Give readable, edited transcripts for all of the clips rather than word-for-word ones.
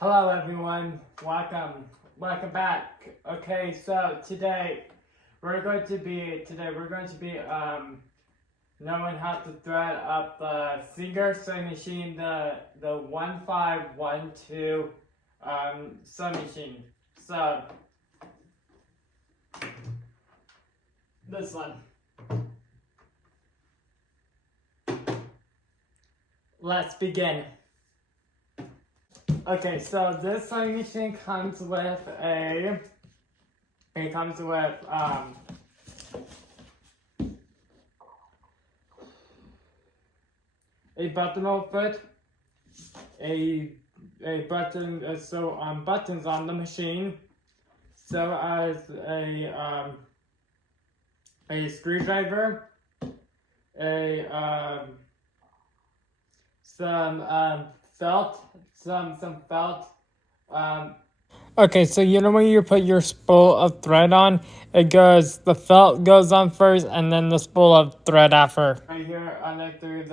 Hello everyone, welcome back. Okay, so today we're going to be knowing how to thread up the Singer sewing machine, the 1512 sewing machine. So this one. Let's begin. Okay, so this sewing machine comes with a buttonhole foot, a button buttons on the machine, so as a screwdriver, some felt. Okay, so you know when you put your spool of thread on, the felt goes on first, and then the spool of thread after. Right here, on the through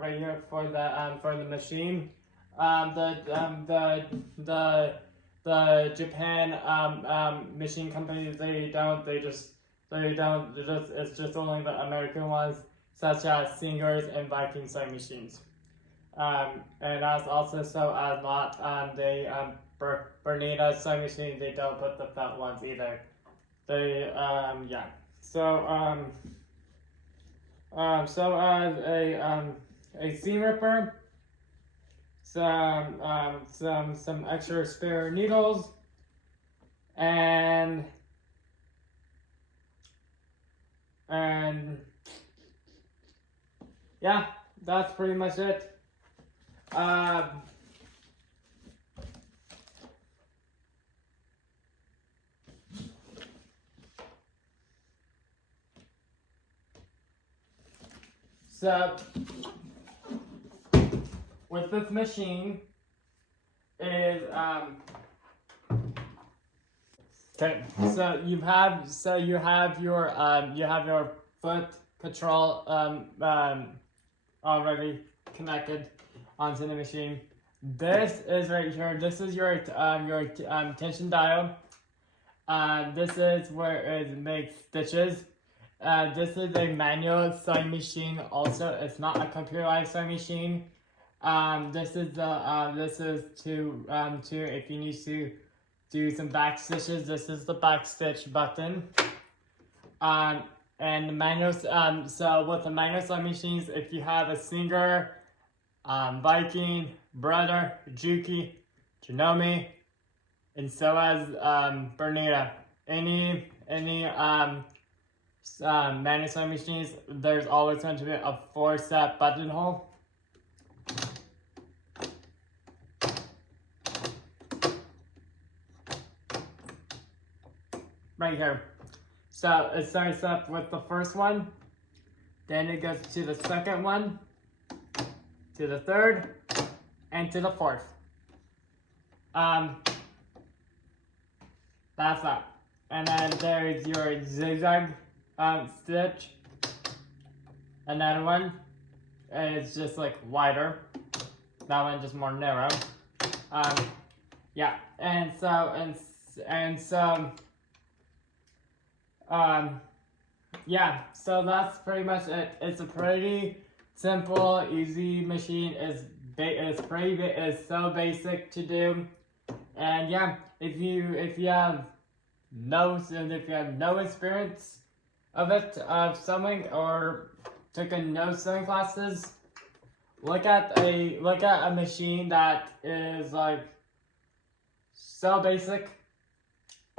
right here for the machine, the Japan machine companies it's just only the American ones, such as Singers and Viking sewing machines. And that's also so as not Bernina sewing machine, they don't put the felt ones either. They yeah. So as a seam ripper, some extra spare needles, and yeah, that's pretty much it. So with this machine is okay. So you have your foot control already connected onto the machine. This is right here. This is your tension dial. This is where it makes stitches. This is a manual sewing machine. Also, it's not a computerized sewing machine. This is to if you need to do some back stitches. This is the back stitch button. And the manuals. So with the manual sewing machines, if you have a Singer, Viking, Brother, Juki, Janome, and so as Bernina, any manual sewing machines, there's always going to be a 4-step buttonhole. Right here. So it starts up with the first one, then it goes to the second one, to the third, and to the fourth. That's that. And then there's your zigzag stitch. Another one is just like wider. That one just more narrow. Yeah, and so yeah, so that's pretty much it. It's a pretty simple, easy machine. It's so basic to do, and yeah, if you have no experience of sewing or taken no sewing classes, look at a machine that is like so basic.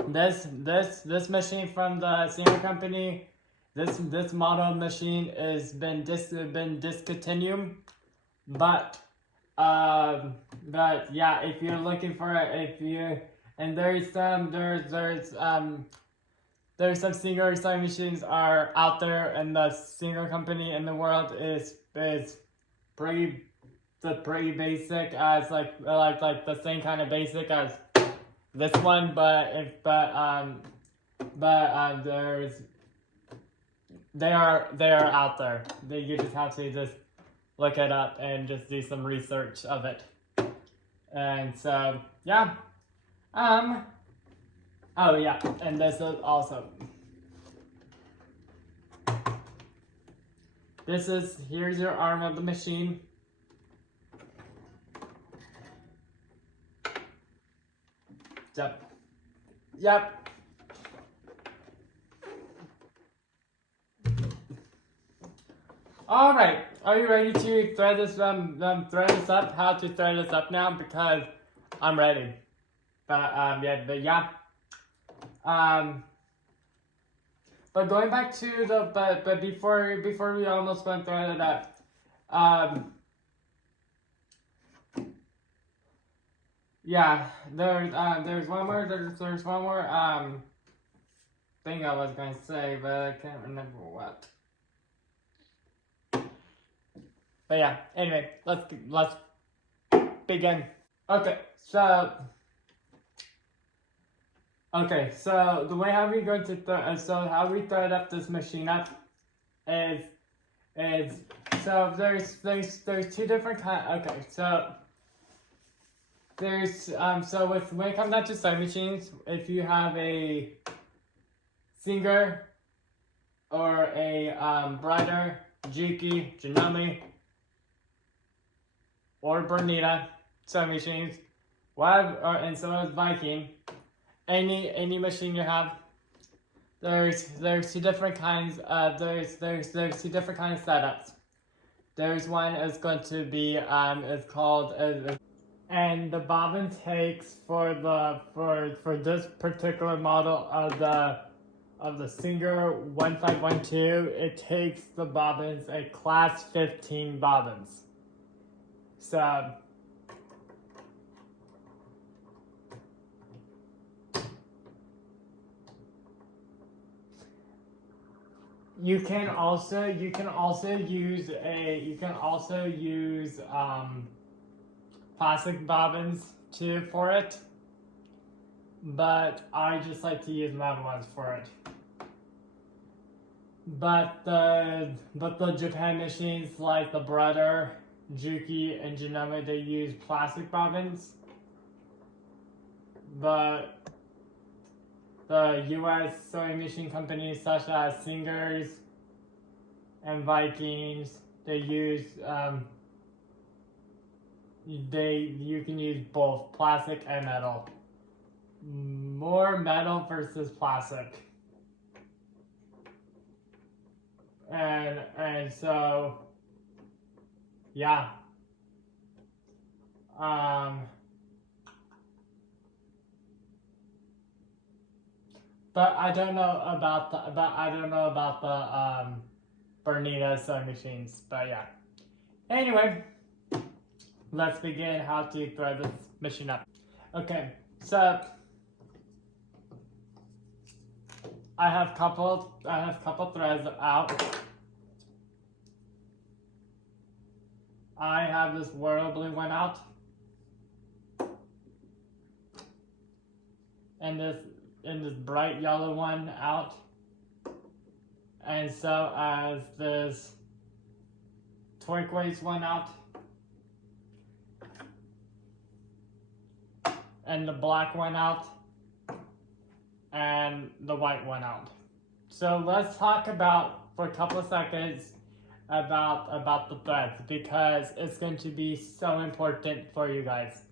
This machine from the Singer company, this model machine has been discontinued, but yeah, if you're looking for it, there's some Singer sewing machines are out there, and the Singer company in the world is pretty basic, as like the same kind of basic as this one, but they are out there. You just have to just look it up and just do some research of it. And so, yeah. Oh yeah, and this is also, here's your arm of the machine. Yep. Yep. All right. Are you ready to thread this up? How to thread this up now? Because I'm ready. But yeah. But going back to the but before we almost went thread it up. Yeah. There's one more. There's one more thing I was going to say, but I can't remember what. But yeah, anyway, let's begin. Okay, so the way how we going to how we thread up this machine up is so there's two different kind. Okay, so there's so when it comes down to sewing machines, if you have a Singer or a Brother, Juki, Janome, or Bernina sewing machines, and so is Viking. Any machine you have, there's two different kinds. There's two different kinds of setups. There's one is going to be it's called and the bobbin takes for this particular model of the Singer 1512. It takes the bobbins a class 15 bobbins. So you can also use plastic bobbins too for it, but I just like to use metal ones for it. But the Japan machines like the Brother, Juki, and Janome, they use plastic bobbins. But the US sewing machine companies such as Singers and Vikings, they use you can use both plastic and metal. More metal versus plastic. And so yeah. But I don't know about the Bernina sewing machines. But yeah. Anyway, let's begin how to thread this machine up. Okay, so I have couple threads out. I have this royal blue one out, and this bright yellow one out, and so as this turquoise one out, and the black one out, and the white one out. So let's talk about for a couple of seconds about the threads, because it's going to be so important for you guys.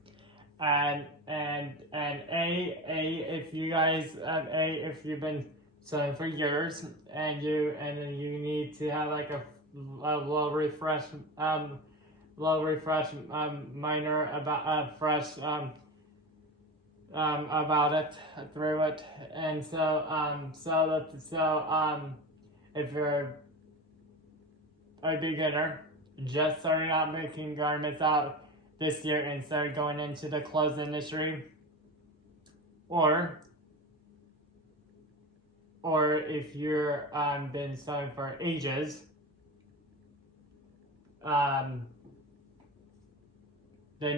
And if you guys if you've been sewing for years and you need to have like a little refresh minor about fresh about it through it, and so if you're a beginner just starting out making garments out this year and started going into the clothes industry, or if you're been sewing for ages, then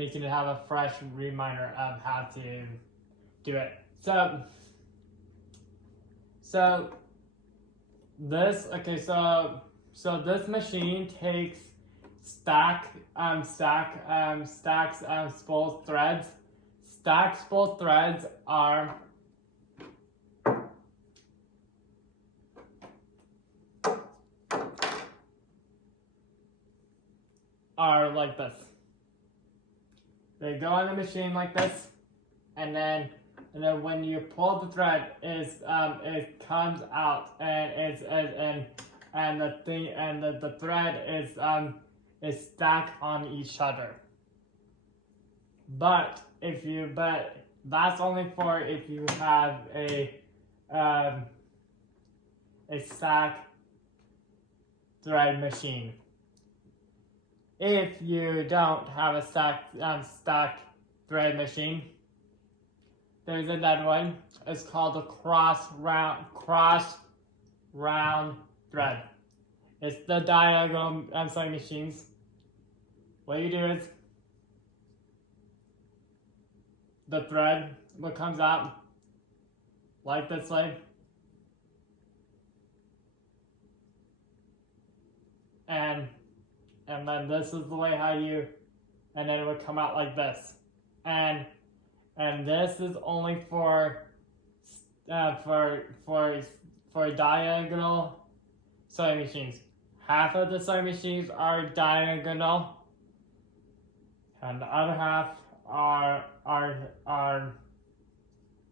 you can have a fresh reminder of how to do it. So this this machine takes stacks spool threads. Stack spool threads are like this. They go on the machine like this, and then when you pull the thread, it comes out, and the thread is stacked on each other. But that's only for if you have a stack thread machine. If you don't have a stacked thread machine, there's another one. It's called a cross round thread. It's the diagonal sewing machines. What you do is the thread what comes out like this way, and then this is the way how you, and then it would come out like this, and this is only for diagonal sewing machines. Half of the sewing machines are diagonal, and the other half are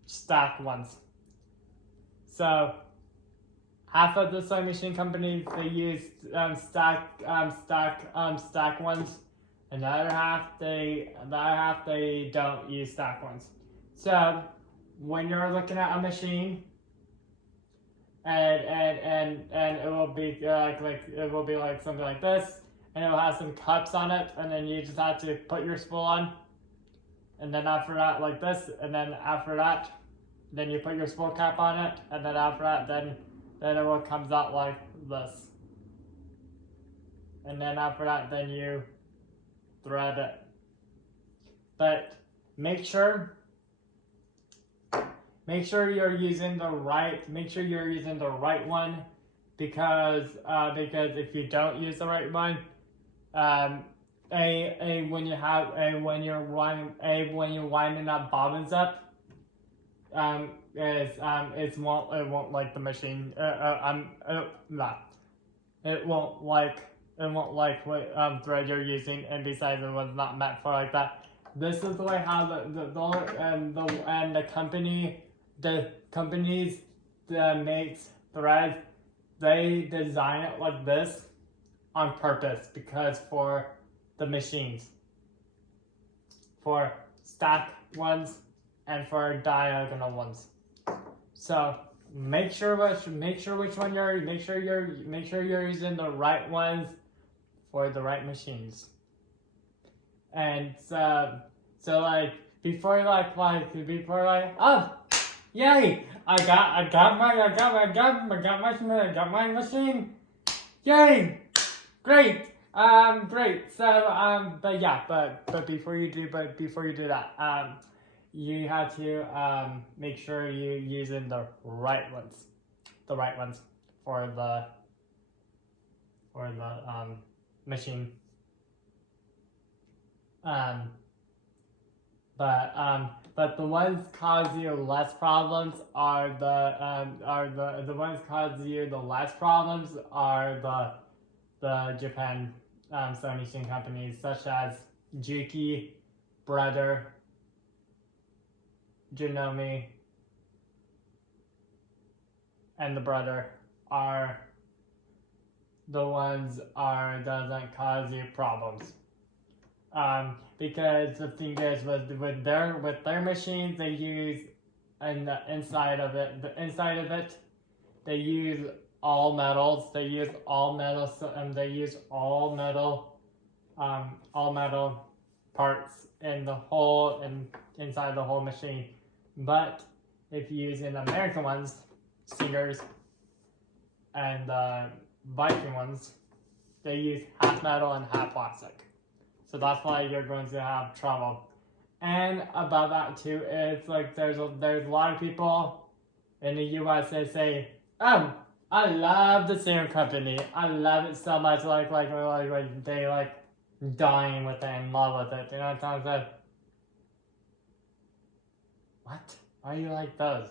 stacked ones. So half of the sewing machine companies, they use stack ones, and the other half they don't use stack ones. So when you're looking at a machine, and it will be like something like this, and it will have some cups on it, and then you just have to put your spool on, and then after that like this, and then after that, then you put your spool cap on it, and then after that, then it will comes out like this, and then after that, then you thread it. But make sure you're using the right one, because if you don't use the right one, when you're winding up bobbins up, it won't like the machine. It won't like what thread you're using, and besides, it was not meant for like that. This is the way how the companies that makes threads, they design it like this on purpose, because for the machines, for stack ones and for diagonal ones. So make sure which one you're using the right ones for the right machines. And so like before oh yay, I got my machine, yay, great. Great. So, but before you do that, you have to make sure you're using the right ones for the machine. But the ones cause you less problems are the ones cause you the less problems are the Japan sewing machine companies, such as Juki, Brother, Janome, and the Brother are the ones doesn't cause you problems. Because the thing is with their machines, they use the inside of it, they use all metals. They use all metal, and they use all metal parts in the whole inside the whole machine. But if you use in American ones, Stingers and Viking ones, they use half metal and half plastic. So that's why you're going to have trouble. And about that too, it's like there's a lot of people in the US that say, I love the Singer Company. I love it so much. Like they dying with it, in love with it. You know what I'm saying? What? Why are you like those?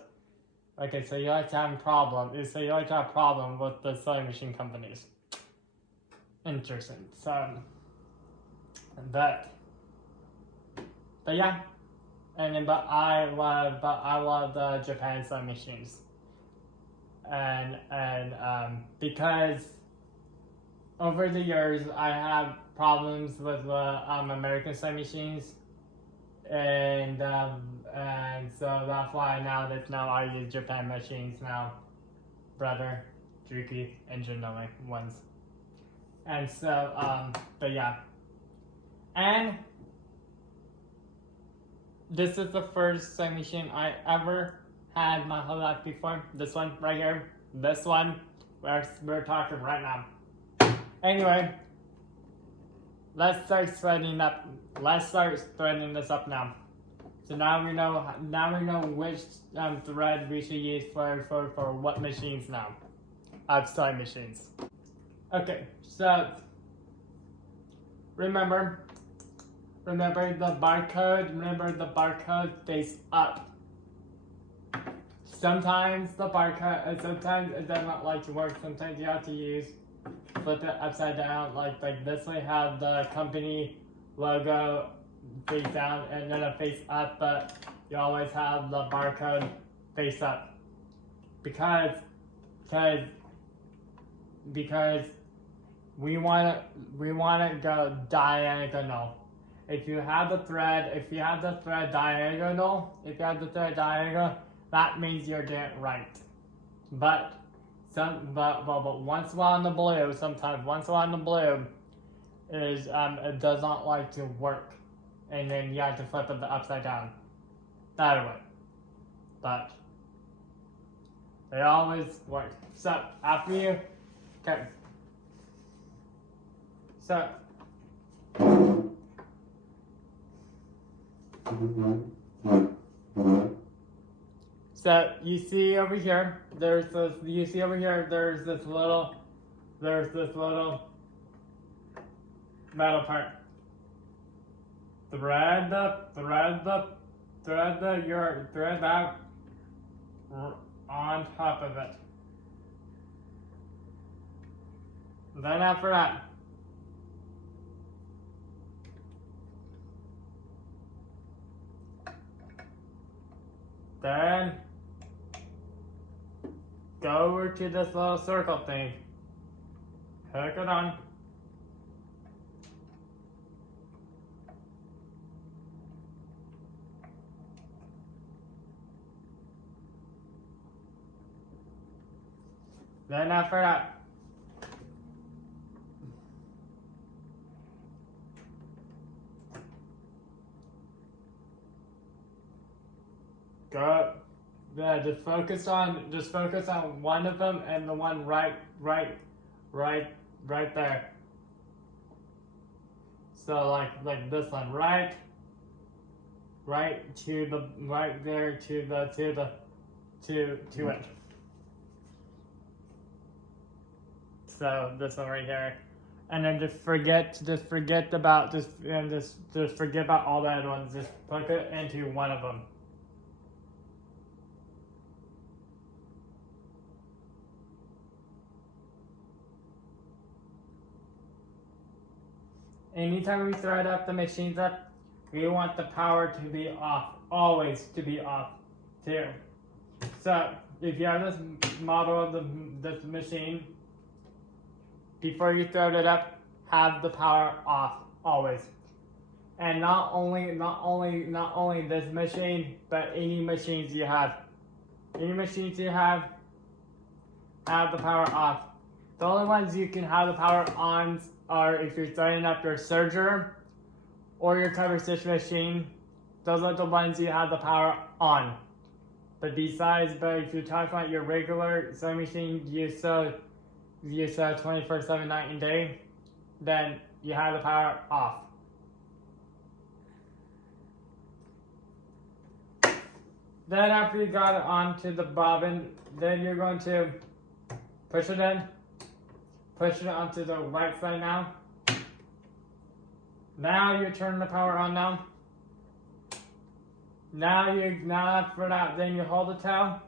Okay, so you like to have problems. So you like to have problem with the sewing machine companies. Interesting. So, but yeah. And then, but I love the Japan sewing machines. And because over the years I have problems with American sewing machines, and so that's why now I use Japan machines now, brother, Juki, and Janome ones, and so but yeah, and this is the first sewing machine I ever had my whole life before. This one right here, this one, we're talking right now. Anyway, let's start threading up. Let's start threading this up now. So now we know which thread we should use for what machines now. Sewing machines. Okay, so remember the barcode. Remember the barcode face up. Sometimes the barcode, sometimes it does not like to work. Sometimes you have to flip it upside down, like this. We have the company logo face down and then a face up, but you always have the barcode face up because we want to go diagonal. If you have the thread diagonal, that means you're doing it right. But once in a while in the blue, is it does not like to work, and then you have to flip it upside down. That way, but they always work. So after you, okay. So. So you see over here, there's this little metal part. Thread that on top of it. Then after that, then go over to this little circle thing, hook it on. Then after that, just focus on one of them and the one right there. So like this one, right there to it. So this one right here, and then just forget about all the other ones. Just plug it into one of them. Anytime we start up the machines up, we want the power to be off, always to be off, too. So if you have this model of this machine, before you throw it up, have the power off, always. And not only this machine, but any machines you have. Have the power off. The only ones you can have the power on are if you're starting up your serger or your cover stitch machine. Those are the ones you have the power on. But if you're talking about your regular sewing machine, you sew 24/7 night and day, then you have the power off. Then after you got it onto the bobbin, then you're going to push it onto the right side now. Now you turn the power on now. Now after that, then you hold the tail.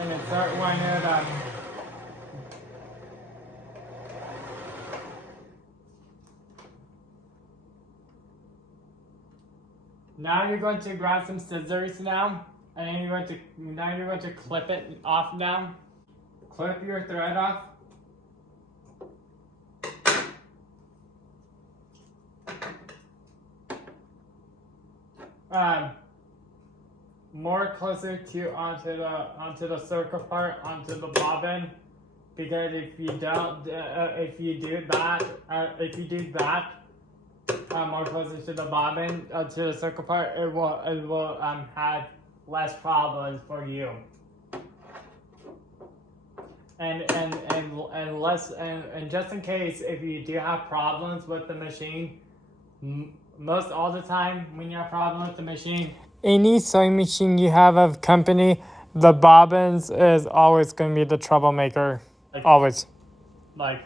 And then start winding it up. Now you're going to grab some scissors now, and then you're going to clip it off now. Clip your thread off. More closer to onto the circle part onto the bobbin, because if you don't if you do that more closer to the bobbin to the circle part, it will have less problems for you. And just in case if you do have problems with the machine, most all the time when you have problems with the machine, any sewing machine you have of company, the bobbins is always going to be the troublemaker. Always. Like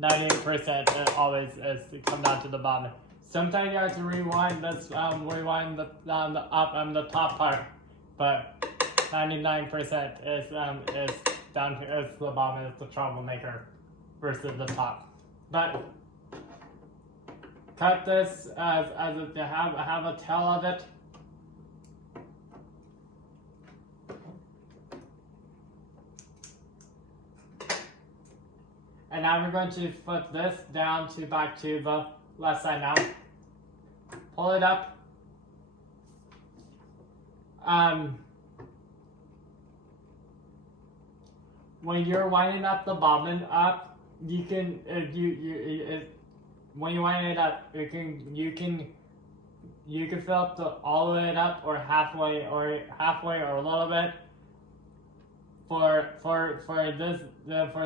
98% it always is come down to the bobbin. Sometimes you have to rewind the top part, but 99% is down here is the bobbin is the troublemaker versus the top. But cut this as if you have a tail of it. And now we're going to flip this down to back to the left side now. Pull it up. When you're winding up the bobbin up, you can when you wind it up, you can fill up all the way up or halfway or a little bit. For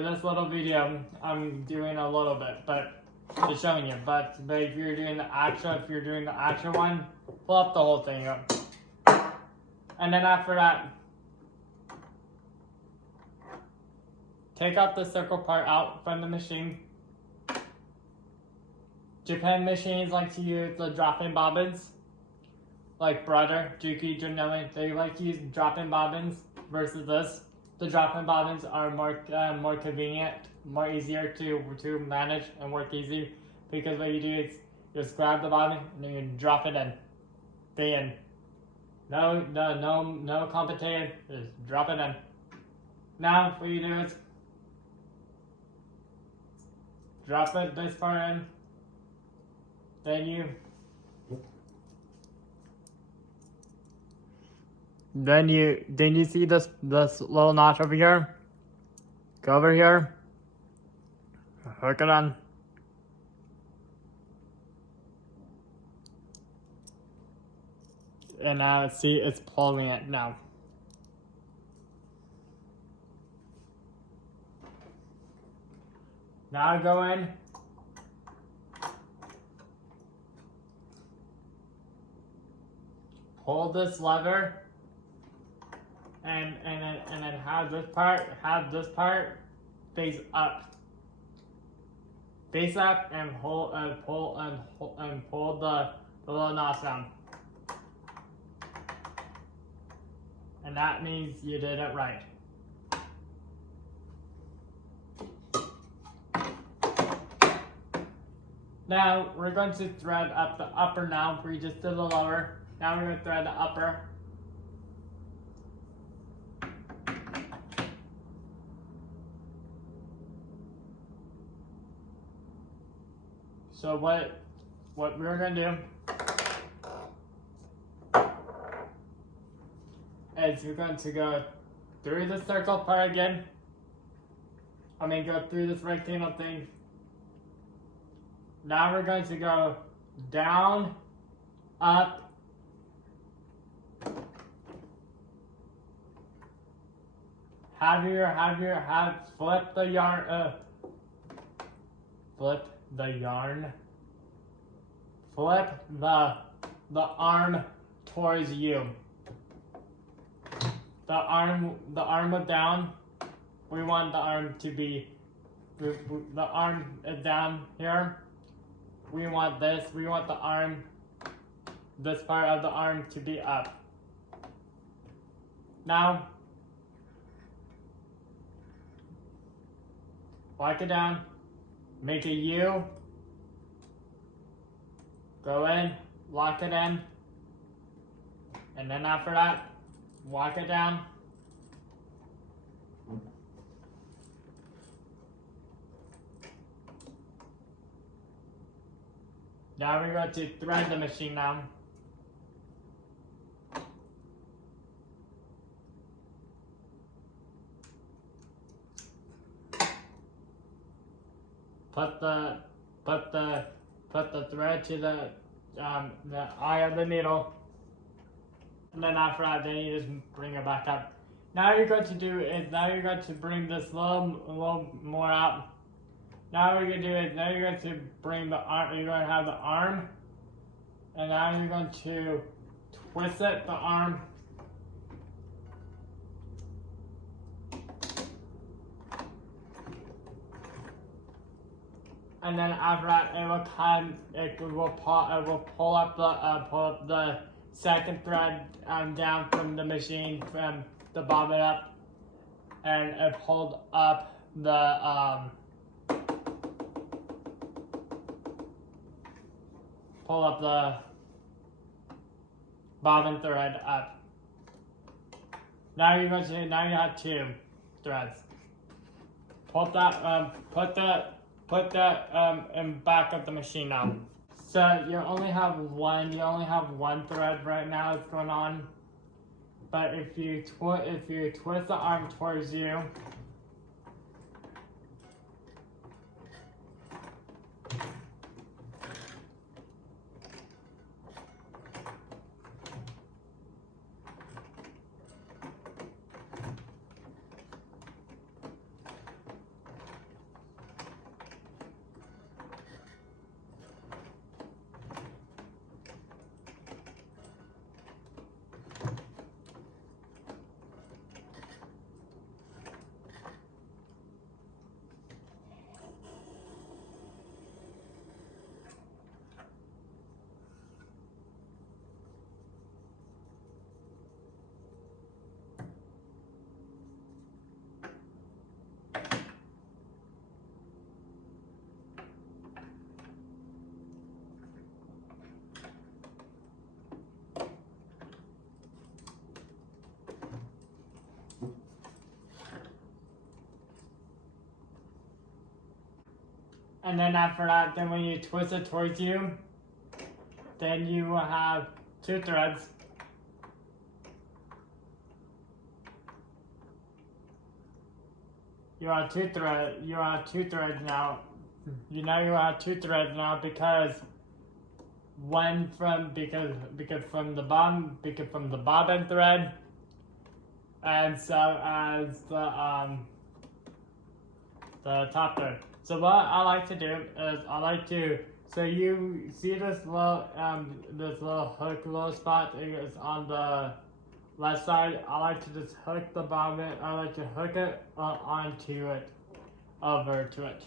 this little video, I'm doing a little bit, but just showing you. But if you're doing the actual one, pull up the whole thing up. And then after that, take out the circle part out from the machine. Japan machines like to use the drop-in bobbins, like Brother, Juki, Janelle. They like to use drop-in bobbins versus this. The drop-in bobbins are more convenient, more easier to manage and work easy, because what you do is just grab the bobbin and then you drop it in. The end. No complicated. Just drop it in. Now what you do is drop it this far in. Then you see this little notch over here? Go over here. Hook it on. And now see it's pulling it now. Now go in. Pull this lever. And then have this part face up. Face up and pull the little notch down. And that means you did it right. Now we're going to thread up the upper now. We just did the lower. Now we're going to thread the upper. So what we're going to do is we're going to go through the circle part again. Go through this rectangle thing. Now we're going to go down, up, flip the yarn, flip the arm towards you. The arm down. We want the arm to be, the arm is down here. we want the arm, this part of the arm to be up. Now, lock it down, make a U, go in, lock it in, and then after that, lock it down. Now we're going to thread the machine now. Put the thread to the eye of the needle, and then after that, then you just bring it back up. Now you're going to do is now you're going to bring this a little more out. Now what you're gonna do is now you're going to bring the arm. You're going to have the arm, and now you're going to twist it, the arm. And then after that, it will pull up the second thread down from the machine, from the bobbin up, and it pulled up the pull up the bobbin thread up. Now you have two threads. Put that in back of the machine now. So you only have one thread right now that's going on. But if you twist the arm towards you, and then after that, then when you twist it towards you, then you will have two threads. You have two threads now. You have two threads now because from the bobbin thread, and so as the top thread. So what I like to do is so you see this little hook little spot is on the left side. I like to just hook the bobbin. I like to hook it onto it, over to it.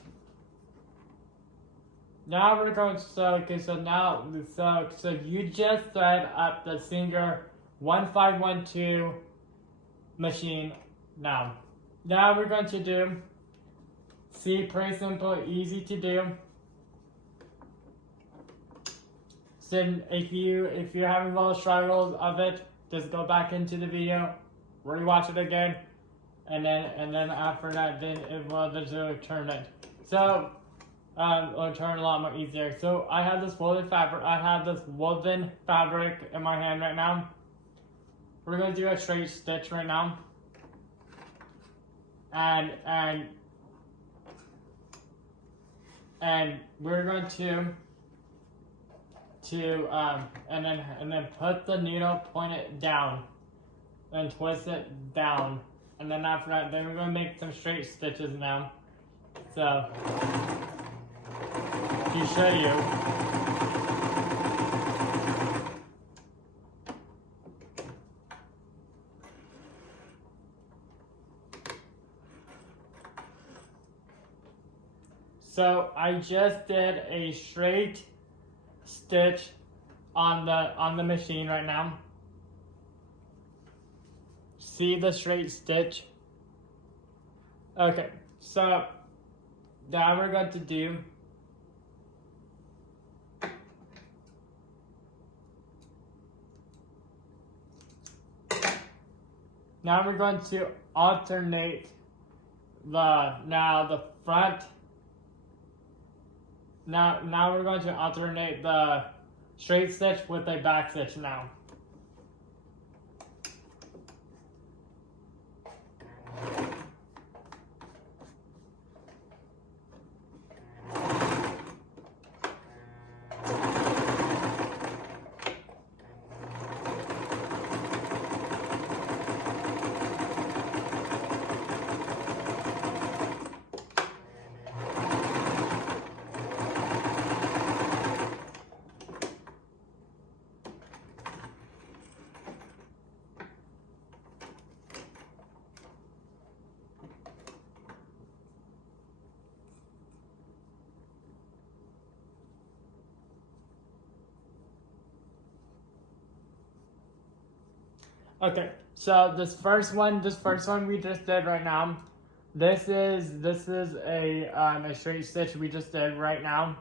Now we're going to so you just thread up the Singer 1512 machine now. Now we're going to do. See, pretty simple, easy to do. So if you're having little struggles of it, just go back into the video, rewatch it again, and then after that, then it will just turn it. So it'll turn a lot more easier. So I have this woven fabric in my hand right now. We're gonna do a straight stitch right now, and we're going to and then put the needle, point it down, and twist it down, and then after that, then we're going to make some straight stitches now. So to show you. So I just did a straight stitch on the machine right now. See the straight stitch? Okay, so now we're going to do now we're going to alternate the front. Now we're going to alternate the straight stitch with a back stitch now. Okay, so this first one we just did right now. This is a straight stitch we just did right now,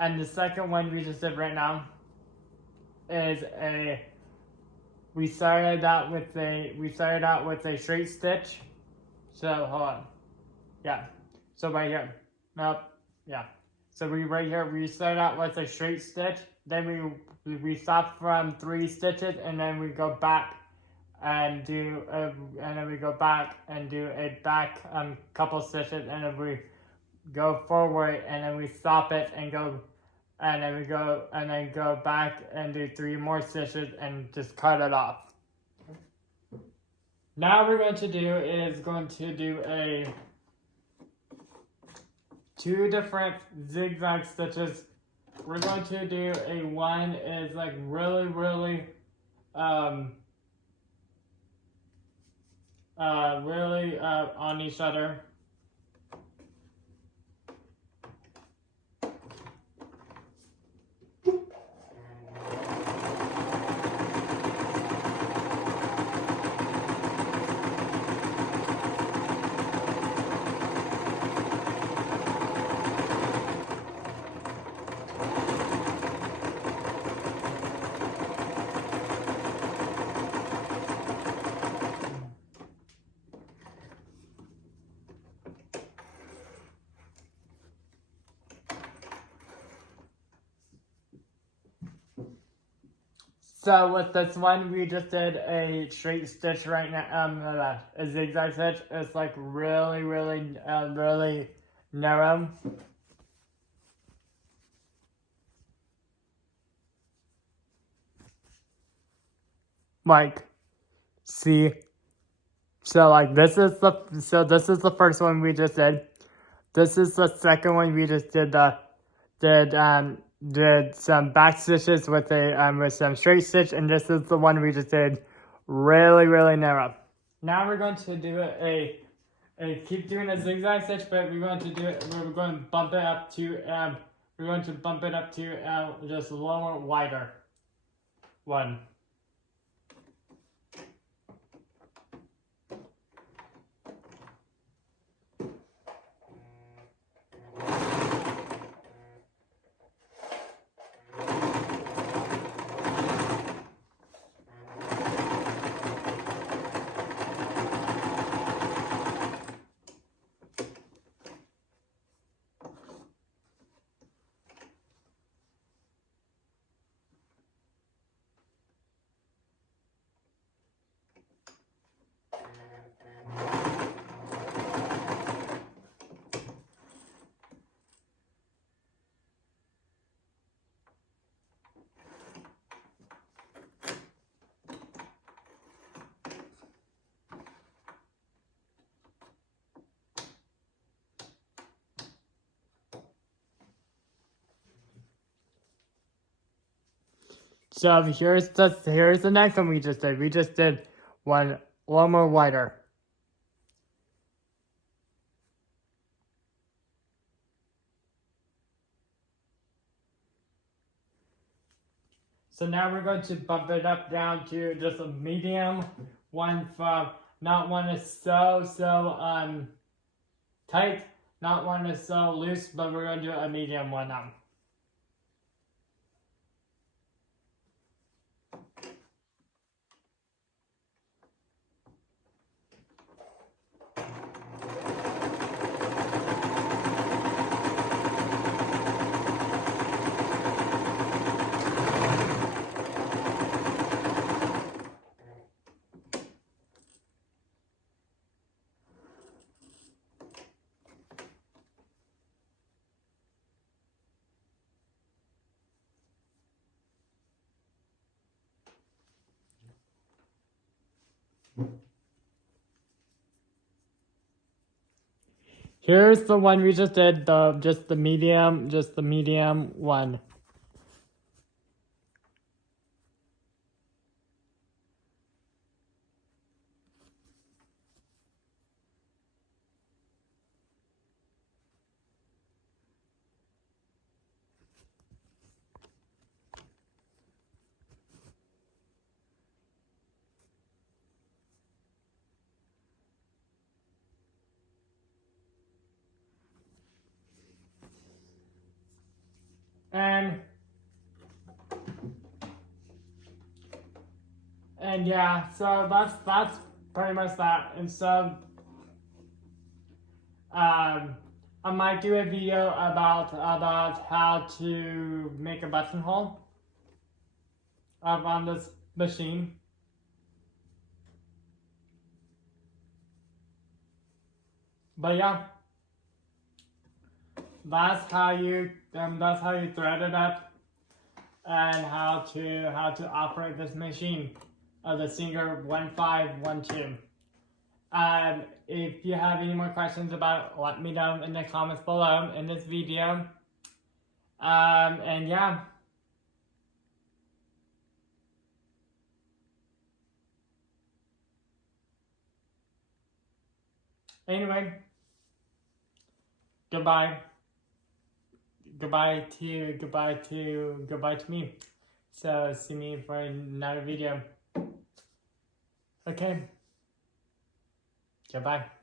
and the second one we just did right now is we started out with a straight stitch. So hold on, yeah. So right here, nope, yeah. So right here we started out with a straight stitch. Then we stop from 3 stitches, and then we go back and do a back couple stitches, and then we go forward, and then we stop it and go, and then go back and do 3 more stitches and just cut it off. Now we're going to do a 2 different zigzag stitches. We're going to do a one is like really on each other. So with this one, we just did a straight stitch right now, a zigzag stitch. It's like really narrow. Like, see. So like this is the first one we just did. This is the second one we just did. Did some back stitches with some straight stitch, and this is the one we just did really narrow. Now we're going to do keep doing a zigzag stitch, but we're going to bump it up to just lower, wider one. So here's the next one we just did. We just did one a little more wider. So now we're going to bump it up down to just a medium one from, not one is so tight, not one is so loose, but we're going to do a medium one now. Here's the one we just did, just the medium one. And yeah, so that's pretty much that. And so I might do a video about how to make a buttonhole on this machine. But yeah, that's how you thread it up, and how to operate this machine, the Singer 1512. If you have any more questions about it, let me know in the comments below in this video. And yeah. Anyway, goodbye. Goodbye to me. So see me for another video. Okay. Goodbye.